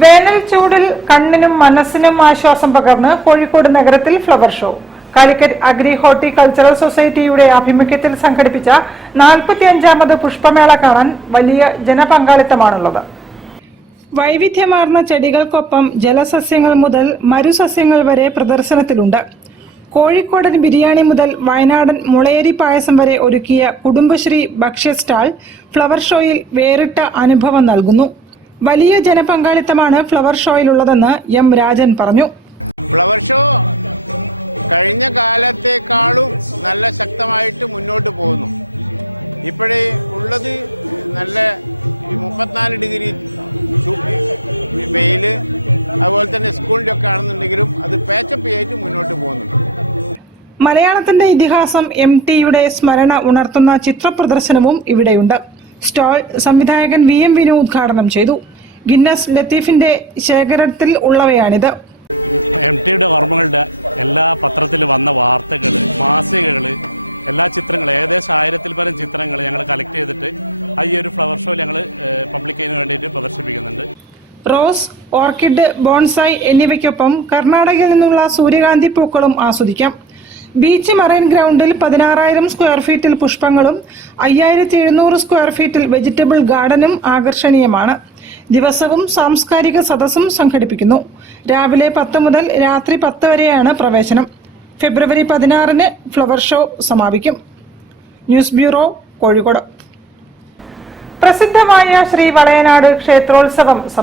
വേനൽ ചൂടിൽ കണ്ണിനും മനസ്സിനും ആശ്വാസം പകർന്ന് കോഴിക്കോട് നഗരത്തിൽ flower show. Calicut agri horticultural സൊസൈറ്റിയുടെ ആഭിമുഖ്യത്തിൽ സംഘടിപ്പിച്ച 45ാമത് പുഷ്പമേള കാണാൻ വലിയ ജനപങ്കാളിത്തമാണുള്ളത്. വൈവിധ്യമാർന്ന ചെടികൾക്കൊപ്പം ജലസസ്യങ്ങൾ മുതൽ മരുസസ്യങ്ങൾ വരെ പ്രദർശനത്തിലുണ്ട്. കോഴിക്കോടൻ ബിരിയാണി മുതൽ വയനാടൻ മുളയരി പായസം വരെ ഒരുക്കിയ കുടുംബശ്രീ ഭക്ഷ്യ സ്റ്റാൾ ഫ്ലവർ ഷോയിൽ വേറിട്ട അനുഭവം നൽകുന്നു. വലിയ ജനപങ്കാളിത്തമാണ് ഫ്ലവർ ഷോയിലുള്ളതെന്ന് എം രാജൻ പറഞ്ഞു. മലയാളത്തിന്റെ ഇതിഹാസം MTയുടെ സ്മരണ ഉണർത്തുന്ന ചിത്രപ്രദർശനവും ഇവിടെയുണ്ട്. സ്റ്റാൾ സംവിധായകൻ VM വിനു ഉദ്ഘാടനം ചെയ്തു. ഗിന്നസ് ലത്തീഫിന്റെ ശേഖരത്തിൽ ഉള്ളവയാണിത്. റോസ്, ഓർക്കിഡ്, ബോൺസായി എന്നിവയ്ക്കൊപ്പം കർണാടകയിൽ നിന്നുള്ള സൂര്യകാന്തി പൂക്കളും ആസ്വദിക്കാം. ബീച്ച് മറൈൻ ഗ്രൗണ്ടിൽ 16,000 സ്ക്വയർ ഫീറ്റിൽ പുഷ്പങ്ങളും 5,700 സ്ക്വയർ ഫീറ്റിൽ വെജിറ്റബിൾ ഗാർഡനും ആകർഷണീയമാണ്. ദിവസവും സാംസ്കാരിക സദസ്സും സംഘടിപ്പിക്കുന്നു. രാവിലെ 10 മുതൽ രാത്രി 10 വരെയാണ് പ്രവേശനം. ഫെബ്രുവരി 16-ന് ഫ്ലവർ ഷോ സമാപിക്കും. News bureau, Kozhikode. പ്രസിദ്ധമായ ശ്രീ വളയനാട് ക്ഷേത്രോത്സവം സമാപിച്ചു.